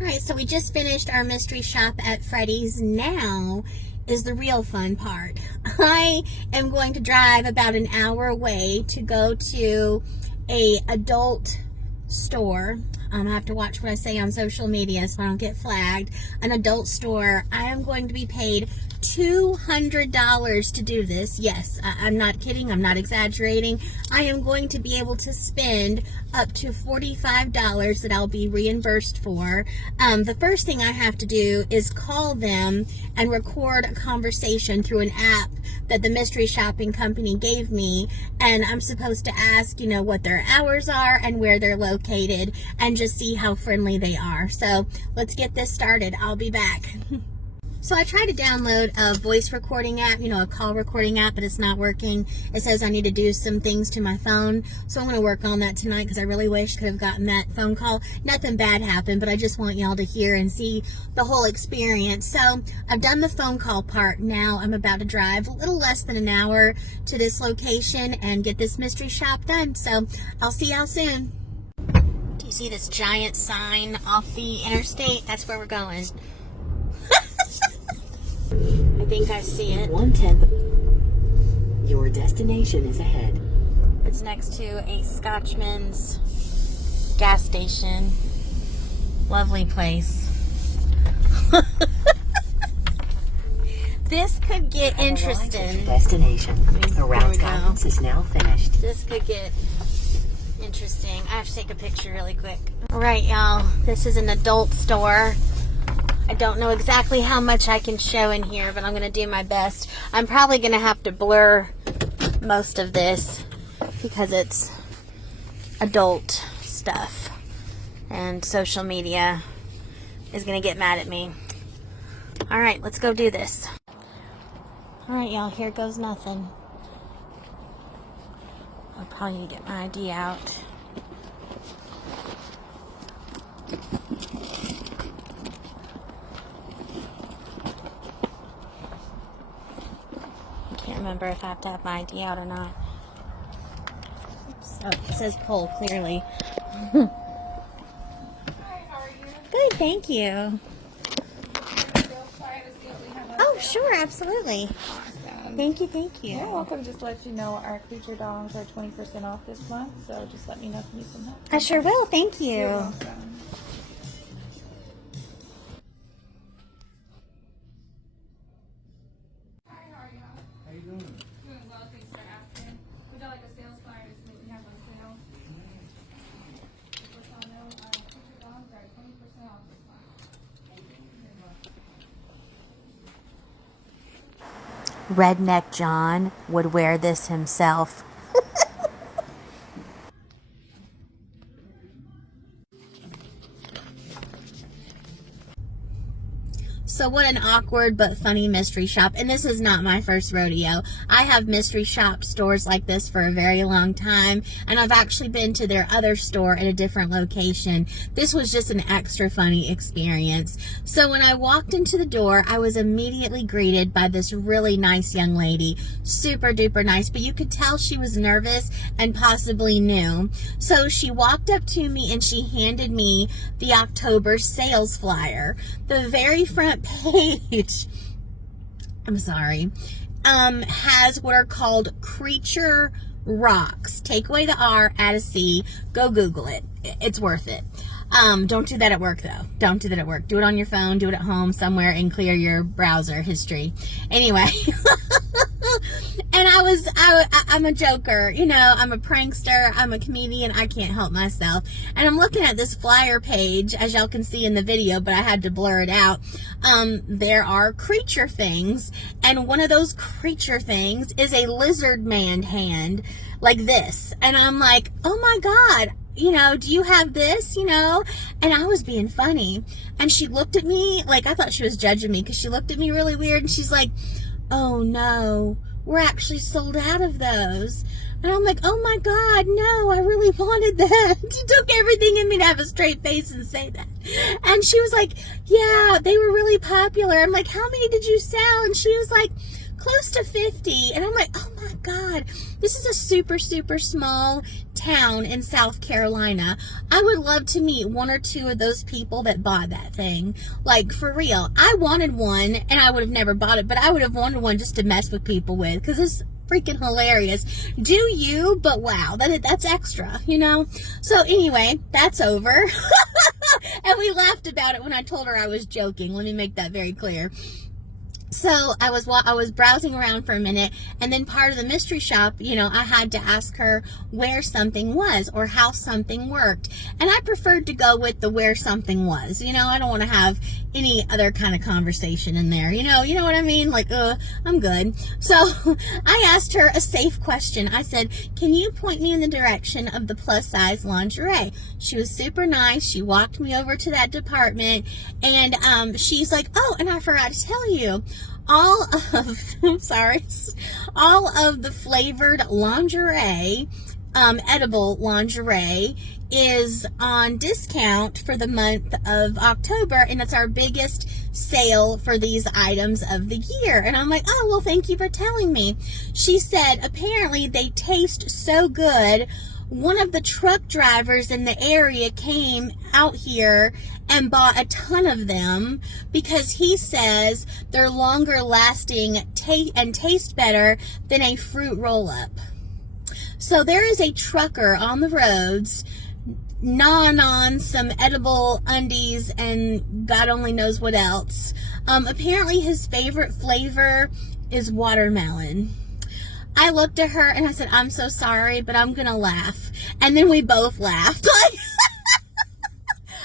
Alright, so we just finished our mystery shop at Freddy's. Now is the real fun part. I am going to drive about an hour away to go to a adult store. I have to watch what I say on social media so I don't get flagged. An adult store. I am going to be paid $200 to do this. Yes, I'm not kidding. I'm not exaggerating. I am going to be able to spend up to $45 that I'll be reimbursed for. The first thing I have to do is call them and record a conversation through an app that the mystery shopping company gave me, and I'm supposed to ask, what their hours are and where they're located and just see how friendly they are. So let's get this started. I'll be back. So I tried to download a voice recording app, a call recording app, but it's not working. It says I need to do some things to my phone. So I'm going to work on that tonight because I really wish I could have gotten that phone call. Nothing bad happened, but I just want y'all to hear and see the whole experience. So I've done the phone call part. Now I'm about to drive a little less than an hour to this location and get this mystery shop done. So I'll see y'all soon. Do you see this giant sign off the interstate? That's where we're going. I think I see it. 1/10. Your destination is ahead. It's next to a Scotchman's gas station. Lovely place. This could get interesting. Destination. The route guidance is now finished. This could get interesting. I have to take a picture really quick. Alright, y'all. This is an adult store. I don't know exactly how much I can show in here, but I'm going to do my best. I'm probably going to have to blur most of this because it's adult stuff. And social media is going to get mad at me. Alright, let's go do this. Alright, y'all, here goes nothing. I'll probably need to get my ID out. Remember if I have to have my ID out or not. Oh, it says pull clearly. Hi, how are you? Good, thank you. Oh, sure, absolutely. Awesome. Thank you. You're welcome. Just to let you know, our creature dogs are 20% off this month, so just let me know if you need some help. I sure will, thank you. You're welcome. Redneck John would wear this himself. So what an awkward but funny mystery shop. And this is not my first rodeo. I have mystery shop stores like this for a very long time. And I've actually been to their other store at a different location. This was just an extra funny experience. So when I walked into the door, I was immediately greeted by this really nice young lady. Super duper nice. But you could tell she was nervous and possibly new. So she walked up to me and she handed me the October sales flyer. The very front page, I'm sorry, has what are called creature rocks. Take away the R, add a C, go Google it. It's worth it. Don't do that at work though. Don't do that at work. Do it on your phone, do it at home somewhere and clear your browser history. Anyway. And I'm a joker, I'm a prankster, I'm a comedian, I can't help myself. And I'm looking at this flyer page, as y'all can see in the video, but I had to blur it out. There are creature things, and one of those creature things is a lizard man hand, like this. And I'm like, oh my God, do you have this, And I was being funny. And she looked at me, like I thought she was judging me, because she looked at me really weird, and she's like, oh no, we're actually sold out of those. And I'm like, oh my God, no, I really wanted that. It took everything in me to have a straight face and say that. And she was like, yeah, they were really popular. I'm like, how many did you sell? And she was like, close to 50. And I'm like, oh my God, this is a super, super small town in South Carolina. I would love to meet one or two of those people that bought that thing. Like, for real. I wanted one, and I would have never bought it, but I would have wanted one just to mess with people with, because it's freaking hilarious. Do you? But wow, that's extra, you know? So anyway, that's over. And we laughed about it when I told her I was joking. Let me make that very clear. So I was browsing around for a minute, and then part of the mystery shop, you know, I had to ask her where something was or how something worked. And I preferred to go with the where something was. You know, I don't want to have any other kind of conversation in there. You know what I mean? Like, I'm good. So I asked her a safe question. I said, can you point me in the direction of the plus size lingerie? She was super nice. She walked me over to that department, and she's like, oh, and I forgot to tell you, all of the flavored lingerie, edible lingerie, is on discount for the month of October, and it's our biggest sale for these items of the year. And I'm like, oh, well, thank you for telling me. She said apparently they taste so good. One of the truck drivers in the area came out here and bought a ton of them because he says they're longer lasting and taste better than a fruit roll-up. So there is a trucker on the roads gnawing on some edible undies and God only knows what else. Apparently his favorite flavor is watermelon. I looked at her and I said, I'm so sorry, but I'm going to laugh. And then we both laughed.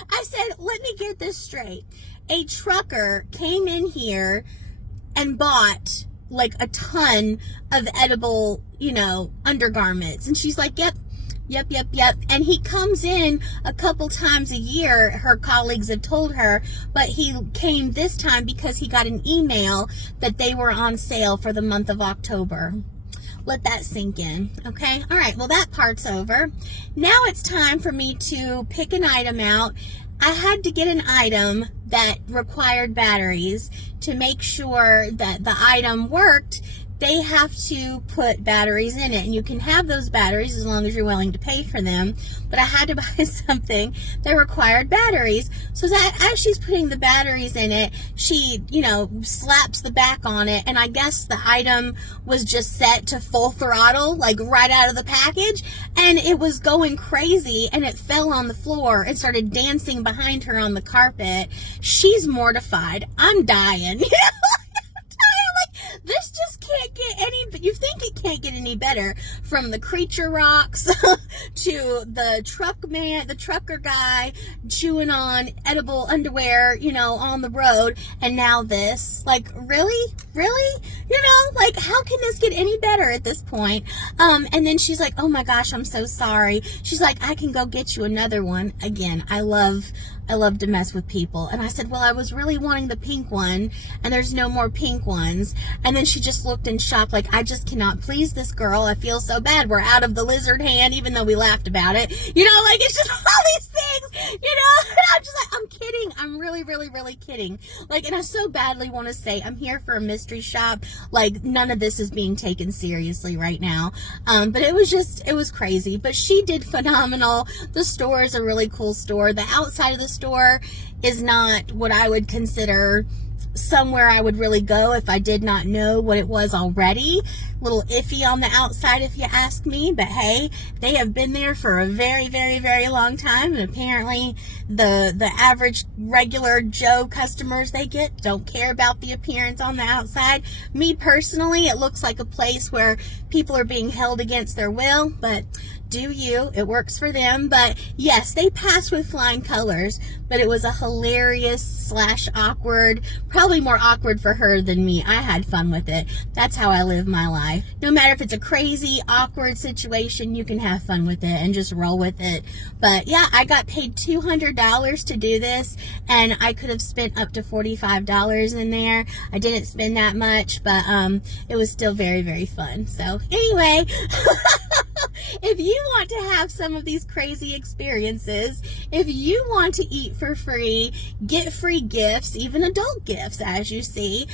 I said, let me get this straight. A trucker came in here and bought like a ton of edible, undergarments. And she's like, yep. And he comes in a couple times a year, her colleagues have told her, but he came this time because he got an email that they were on sale for the month of October. Let that sink in, okay? All right, well, that part's over. Now it's time for me to pick an item out. I had to get an item that required batteries to make sure that the item worked. They have to put batteries in it, and you can have those batteries as long as you're willing to pay for them. But I had to buy something that required batteries. So that as she's putting the batteries in it, she, slaps the back on it, and I guess the item was just set to full throttle, like right out of the package, and it was going crazy, and it fell on the floor and started dancing behind her on the carpet. She's mortified. I'm dying. This just can't get any, you think it can't get any better, from the creature rocks to the trucker guy chewing on edible underwear, on the road, and now this. Like, really? Like, how can this get any better at this point? And then she's like, oh my gosh, I'm so sorry. She's like, I can go get you another one. Again, I love to mess with people. And I said, well, I was really wanting the pink one, and there's no more pink ones. And then she just looked in shock, like, I just cannot please this girl. I feel so bad. We're out of the lizard hand, even though we laughed about it. Like, it's just all these things, and I'm just like, I'm kidding. I'm really, really, really kidding. Like, and I so badly want to say I'm here for a mystery shop. Like, none of this is being taken seriously right now. But it was crazy. But she did phenomenal. The store is a really cool store. The outside of the store is not what I would consider somewhere I would really go if I did not know what it was already. A little iffy on the outside if you ask me, but hey, they have been there for a very, very, very long time, and apparently the average regular Joe customers they get don't care about the appearance on the outside. Me personally, it looks like a place where people are being held against their will, but do you? It works for them. But yes, they passed with flying colors, but it was a hilarious / awkward, probably more awkward for her than me. I had fun with it. That's how I live my life. No matter if it's a crazy, awkward situation, you can have fun with it and just roll with it. But yeah, I got paid $200 to do this, and I could have spent up to $45 in there. I didn't spend that much, but it was still very, very fun. So anyway, if you want to have some of these crazy experiences, if you want to eat for free, get free gifts, even adult gifts, as you see,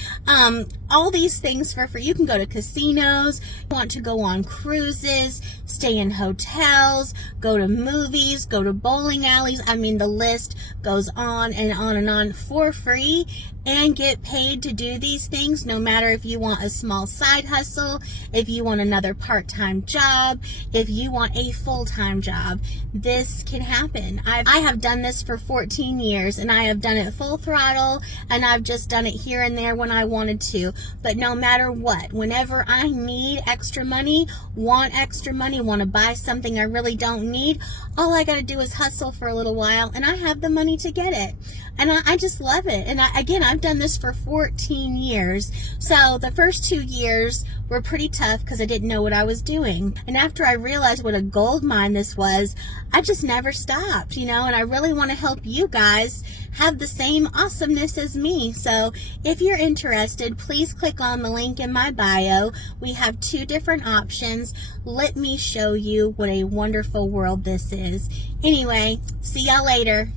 all these things for free. You can go to casinos, want to go on cruises, stay in hotels, go to movies, go to bowling alleys. I mean, the list goes on and on for free, and get paid to do these things, no matter if you want a small side hustle, if you want another part-time job, if you want a full-time job. This can happen. I have done this for 14 years, and I have done it full throttle, and I've just done it here and there when I wanted to. But no matter what, whenever I need extra money, want to buy something I really don't need, all I got to do is hustle for a little while, and I have the money to get it. And I just love it. And I've done this for 14 years. So the first 2 years were pretty tough because I didn't know what I was doing. And after I realized what a gold mine this was, I just never stopped, and I really want to help you guys have the same awesomeness as me. So if you're interested, please click on the link in my bio. We have 2 different options. Let me show you what a wonderful world this is. Anyway, see y'all later.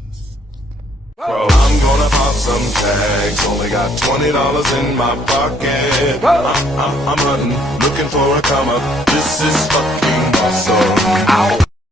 I'm gonna pop some tags. Only got $20 in my pocket. I'm hunting, looking for a come up. This is fucking awesome. Ow.